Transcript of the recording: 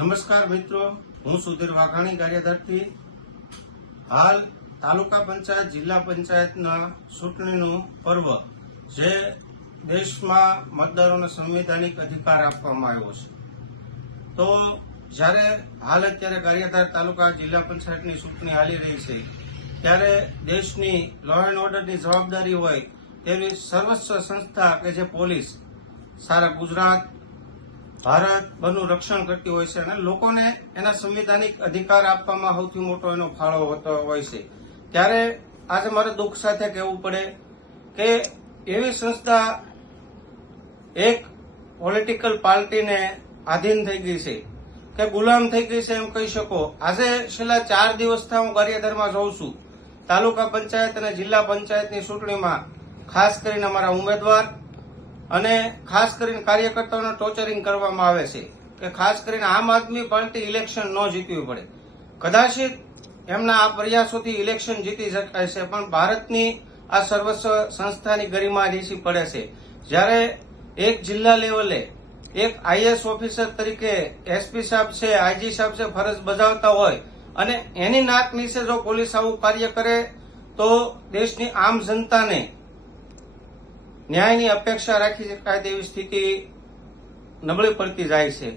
નમસ્કાર મિત્રો, હું સુધીર વાઘાણી કાર્યદર્થી. હાલ તાલુકા પંચાયત જિલ્લા પંચાયતના ચૂંટણીનું પર્વ જે દેશમાં મતદારોને સંવૈધાનિક અધિકાર આપવામાં આવ્યો છે, તો જ્યારે હાલ અત્યારે ગારિયાધાર તાલુકા જિલ્લા પંચાયતની ચૂંટણી હાલી રહી છે ત્યારે દેશની લો એન્ડ ઓર્ડરની જવાબદારી હોય તેવી સર્વોચ્ચ સંસ્થા કે જે પોલીસ સારા ગુજરાત ભારત બનું રક્ષણ કરતી હોય છે અને લોકોને એના સંવિધાનિક અધિકાર આપવામાં સૌથી મોટો એનો ફાળો હોતો હોય છે. ત્યારે આજે મારે દુઃખ સાથે કહેવું પડે કે એવી સંસ્થા એક પોલિટિકલ પાર્ટીને આધીન થઈ ગઈ છે કે ગુલામ થઈ ગઈ છે એમ કહી શકો. આજે છેલ્લા 4 દિવસથી હું ગારિયાધારમાં જોઉં છું. તાલુકા પંચાયત અને જિલ્લા પંચાયતની ચૂંટણીમાં ખાસ કરીને અમારા ઉમેદવાર અને ખાસ કરીને કાર્યકર્તાઓને ટોર્ચરિંગ કરવામાં આવે છે કે ખાસ કરીને આમ આદમી પાર્ટી ઇલેક્શન ન જીતવી પડે. કદાચિત એમના આ પ્રયાસોથી ઇલેક્શન જીતી શકાય છે, પણ ભારતની આ સર્વોચ્ચ સંસ્થાની ગરિમા નીચી પડે છે. જ્યારે એક જિલ્લા લેવલે એક આઈએસ ઓફિસર તરીકે એસપી સાહેબ છે, આઈજી સાહેબ છે, ફરજ બજાવતા હોય અને એની નાક નીચે જો પોલીસ આવું કાર્ય કરે તો દેશની આમ જનતાને ન્યાયની અપેક્ષા રાખી શકાય તેવી સ્થિતિ નબળી પડતી જાય છે.